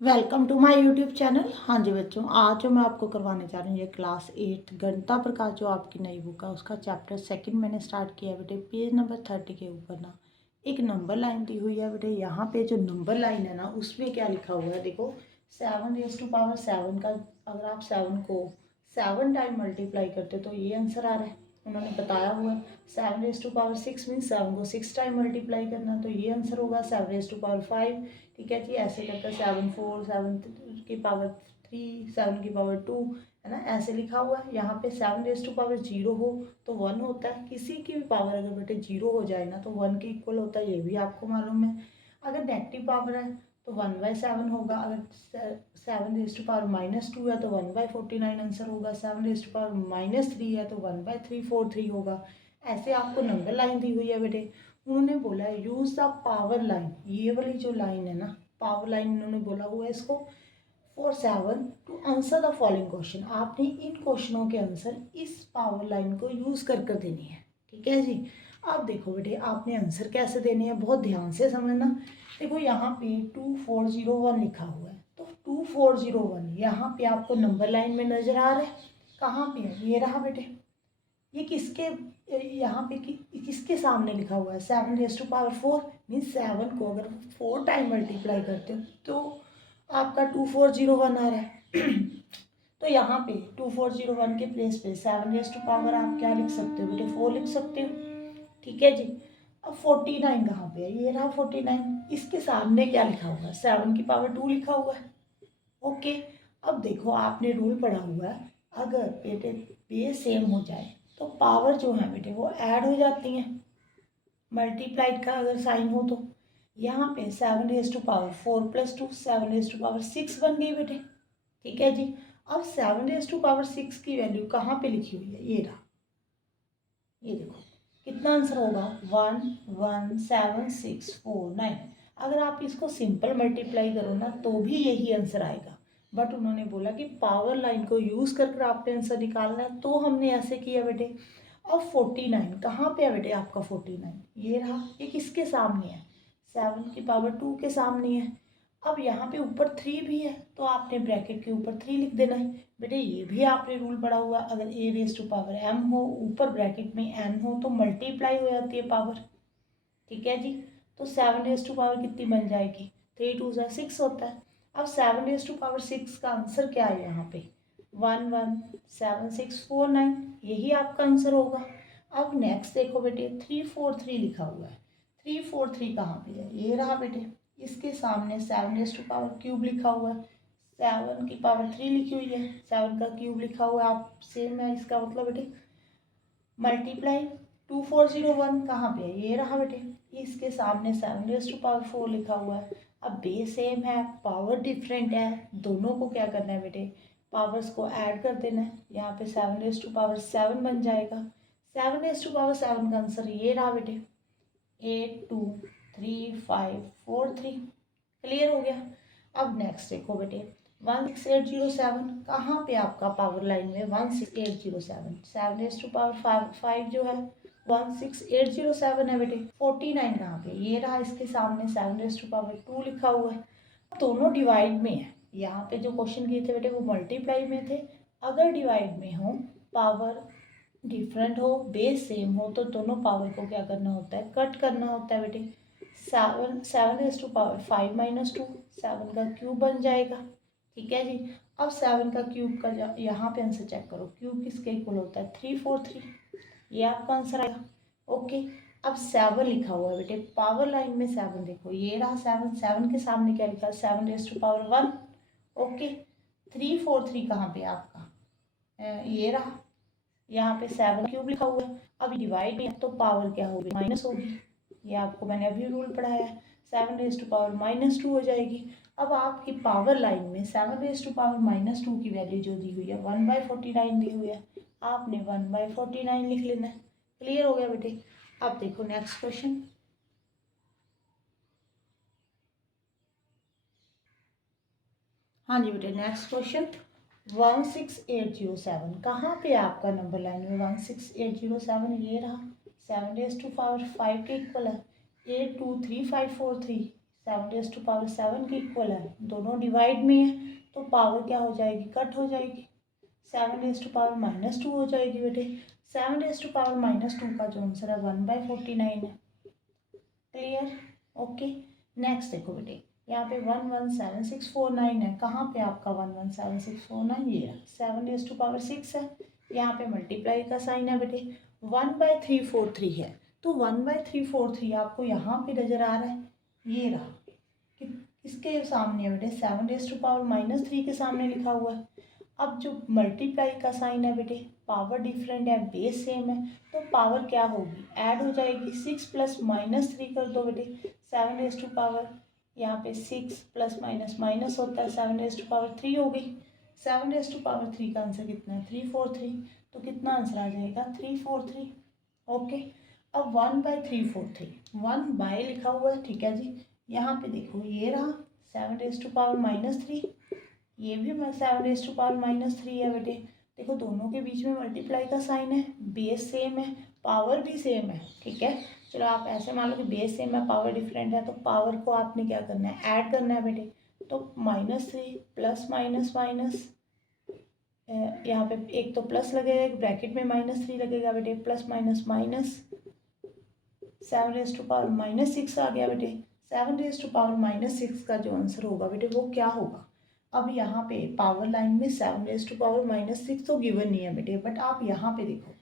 Welcome to my YouTube channel. हाँ जी बच्चों, आज जो मैं आपको करवाने जा रही हूँ ये क्लास 8 गणिता प्रकाश जो आपकी नई बुक है उसका चैप्टर सेकंड मैंने स्टार्ट किया है बेटे। पेज नंबर 30 के ऊपर ना एक नंबर लाइन दी हुई है बेटे। यहाँ पे जो नंबर लाइन है ना उसमें क्या लिखा हुआ है देखो, 7⁻7 का अगर आप 7 को 7 टाइम मल्टीप्लाई करते तो ये आंसर आ रहा है। उन्होंने बताया हुआ है 7⁻6 मीन 7 को 6 टाइम मल्टीप्लाई करना तो ये आंसर होगा 7⁻5। ठीक है जी, ऐसे करके 7 4 7 की पावर 3 7 की पावर 2 है ना, ऐसे लिखा हुआ है। यहाँ पे 7⁻0 हो तो 1 होता है। किसी की भी पावर अगर बेटे 0 हो जाए ना तो 1 के इक्वल होता है, ये भी आपको मालूम है। अगर नेगेटिव पावर है तो 1/7 होगा। अगर 7⁻−2 है तो 1/49 आंसर होगा। 7⁻−3 है तो 1/343 होगा। ऐसे आपको नंबर लाइन दी हुई है बेटे। उन्होंने बोला है यूज द पावर लाइन, ये वाली जो लाइन है ना पावर लाइन, उन्होंने बोला हुआ है इसको for 7 to answer the following question. आपने इन क्वेश्चनों के आंसर इस पावर लाइन को यूज कर कर देनी है। ठीक है जी। अब देखो बेटे आपने आंसर कैसे देने हैं, बहुत ध्यान से समझना। देखो यहाँ पे 2401 लिखा हुआ है तो 2401 यहाँ पे आपको नंबर लाइन में नजर आ रहा है। कहाँ पे है, ये रहा बेटे। ये किसके यहाँ पे किसके सामने लिखा हुआ है, 7⁻4 मीन 7 को अगर 4 टाइम मल्टीप्लाई करते हो तो आपका 2401 आ रहा है। तो यहाँ पे 2401 के प्लेस पे 7 आप क्या लिख सकते हो बेटे, 4 लिख सकते हो। ठीक है जी। अब 49 कहाँ पे है, ये रहा 49। इसके सामने क्या लिखा हुआ है, 7 की पावर 2 लिखा हुआ है। ओके। अब देखो आपने रूल पढ़ा हुआ है, अगर बेटे बेस सेम हो जाए तो पावर जो है बेटे वो ऐड हो जाती हैं। मल्टीप्लाइड का अगर साइन हो तो यहाँ पे 7⁻4 + 2 7⁻6 बन गई बेटे। ठीक है जी। अब 7⁻6 की वैल्यू कहाँ पे लिखी हुई है, ये रहा। ये देखो कितना आंसर होगा, 11764 9। अगर आप इसको सिंपल मल्टीप्लाई करो ना तो भी यही आंसर आएगा। बट उन्होंने बोला कि पावर लाइन को यूज़ कर आपने आंसर निकालना है तो हमने ऐसे किया बेटे। अब 49 कहाँ पे है बेटे आपका 49, ये रहा। ये किसके सामने है, 7 की पावर 2 के सामने है। अब यहाँ पे ऊपर 3 भी है तो आपने ब्रैकेट के ऊपर 3 लिख देना है बेटे। ये भी आपने रूल पढ़ा हुआ, अगर a⁻m हो ऊपर ब्रैकेट में n हो तो मल्टीप्लाई हो जाती है पावर। ठीक है जी। तो 7 कितनी बन जाएगी, 3 2 6 होता है। अब 7 6 का आंसर क्या है यहाँ पे, 11764 9, यही आपका आंसर होगा। अब नेक्स्ट देखो बेटे 343 लिखा हुआ है। 343 कहाँ पे है, ये रहा बेटे। इसके सामने 7 लिखा हुआ है। 7 की पावर 3 लिखी हुई है, 7 का क्यूब लिखा हुआ है। आप सेम है, इसका मतलब बेटे मल्टीप्लाई 2401 कहाँ पे है, ये रहा बेटे। इसके सामने 7⁻4 लिखा हुआ है। अब बेस सेम है, पावर डिफरेंट है, दोनों को क्या करना है बेटे, पावर्स को ऐड कर देना है। यहाँ पे 7⁻7 बन जाएगा। 7⁻7 का आंसर ये रहा बेटे, 823543। क्लियर हो गया। अब नेक्स्ट देखो बेटे 16807 कहाँ पे आपका पावर लाइन में 16807, 7⁻5 जो है 16807 है बेटे। 49 कहाँ पे, ये रहा इसके सामने 7⁻2 लिखा हुआ है। दोनों डिवाइड में है। यहाँ पे जो क्वेश्चन किए थे बेटे वो मल्टीप्लाई में थे। अगर डिवाइड में हो, पावर डिफरेंट हो, बेस सेम हो तो दोनों पावर को क्या करना होता है, कट करना होता है बेटे। 7 7 7 का क्यूब बन जाएगा। ठीक है जी। अब 7 का क्यूब का यहाँ पे आंसर चेक करो, क्यूब किसके इक्वल होता है, 343, ये आपका आंसर आएगा। ओके। अब 7 लिखा हुआ है बेटे पावर लाइन में, 7 देखो ये रहा 7, 7 के सामने क्या लिखा है, 7⁻1। ओके। 343 कहाँ पे आपका, ये रहा। यहाँ पे 7 क्यूब लिखा हुआ है। अब डिवाइड है तो पावर क्या होगी, माइनस होगी। ये आपको मैंने अभी रूल पढ़ाया है, 7⁻2 हो जाएगी। अब आपकी पावर लाइन में 7⁻2 की वैल्यू जो दी हुई है 1/49 दी हुई है, आपने 1/49 लिख लेना है। क्लियर हो गया बेटे। अब देखो नेक्स्ट क्वेश्चन। हाँ जी बेटे नेक्स्ट क्वेश्चन 16807 कहाँ पे आपका नंबर लाइन में 16807, ये रहा। 7⁻5 के इक्वल है 823543। 7 रेज़ टू पावर 7 के इक्वल है, दोनों डिवाइड में है तो पावर क्या हो जाएगी, कट हो जाएगी। 7 रेज़ टू पावर -2 हो जाएगी बेटे। 7 रेज़ टू पावर -2 का जो आंसर है 1/49 है। Clear, okay. नेक्स्ट देखो बेटे, यहाँ पे 117649 है, कहाँ पे आपका 117649, ये है 7 रेज़ टू पावर 6 है, यहाँ पे मल्टीप्लाई का साइन है बेटे। 1/343 है, तो 1/343 आपको यहाँ पे नजर आ रहा है, ये रहा। किसके सामने है बेटे, 7 रेज़ टू पावर -3 के सामने लिखा हुआ है। अब जो मल्टीप्लाई का साइन है बेटे, पावर डिफरेंट है, बेस सेम है, तो पावर क्या होगी, ऐड हो जाएगी। 6 प्लस -3 कर दो बेटे, 7 रेज़ टू पावर, यहाँ पे 6 प्लस माइनस माइनस होता है, 7 रेज़ टू पावर 3 हो गई। 7 रेज़ टू पावर 3 का आंसर कितना है, 343, तो कितना आंसर आ जाएगा, 343। ओके, अब 1/343, 1 बाय लिखा हुआ है, ठीक है जी। यहाँ पे देखो ये रहा 7 रेज़ टू पावर -3, ये भी 7 रेज़ टू पावर -3 है बेटे। देखो दोनों के बीच में मल्टीप्लाई का साइन है, बेस सेम है, पावर भी सेम है, ठीक है। चलो आप ऐसे मान लो कि बेस सेम है, पावर डिफरेंट है, तो पावर को आपने क्या करना है, ऐड करना है बेटे। तो -3 प्लस माइनस माइनस, यहाँ पे एक तो प्लस लगेगा, एक ब्रैकेट में -3 लगेगा बेटे, plus minus minus, 7 raise to power -6 आ गया बेटे। 7 रेज़ टू पावर -6 का जो आंसर होगा बेटे वो क्या होगा। अब यहाँ पे पावर लाइन में 7 रेज़ टू पावर -6 तो गिवन नहीं है बेटे, बट आप यहाँ पे देखो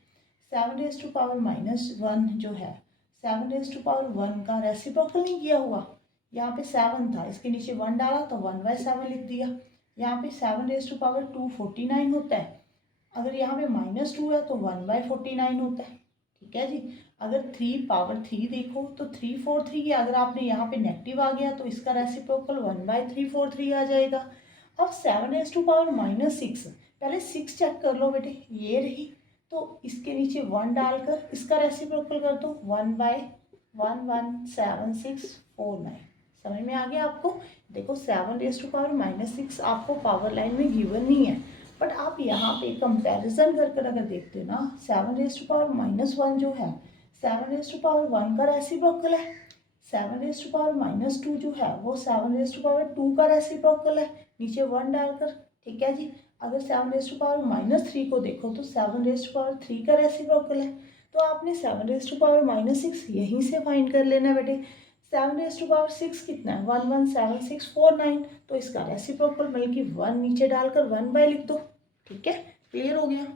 7 रेज़ टू पावर -1 जो है, 7 रेज़ टू पावर 1 का रेसिप्रोकल नहीं किया हुआ। यहाँ पे 7 था, इसके नीचे 1 डाला तो 1/7 लिख दिया। यहाँ पे 7 रेज़ टू पावर 249 होता है, अगर यहाँ पे -2 है तो 1/49 होता है, ठीक है जी। अगर 3 पावर 3 देखो तो 343 की अगर आपने यहाँ पे नेगेटिव आ गया तो इसका रेसिप्रोकल 1/343 आ जाएगा। अब 7 रेज़ टू पावर -6, पहले 6 चेक कर लो बेटे, ये रही, तो इसके नीचे 1 डालकर इसका रेसिप्रोकल कर दो, 1/117649। समझ में आ गया आपको। देखो 7 रेज़ टू पावर -6 आपको पावर लाइन में गिवन नहीं है, बट आप यहाँ पे कंपैरिजन कर कर अगर देखते हो ना, 7 रेज़ टू पावर -1 जो है 7 रेज़ टू पावर 1 का रेसिप्रोकल है। 7 रेज़ टू पावर -2 जो है वो 7 रेज़ टू पावर 2 का रेसिप्रोकल है, नीचे 1 डालकर, ठीक है जी। अगर 7 रेज़ टू पावर -3 को देखो तो 7 रेज़ टू पावर 3 का रेसिप्रोकल है, तो आपने 7 रेज़ टू पावर -6 यहीं से फाइंड कर लेना बेटे। 7 रेज़ टू पावर 6 कितना है, 117649, तो इसका रेसिप्रोकल मतलब कि 1 नीचे डालकर 1 बाय लिख दो, ठीक है। क्लियर हो गया।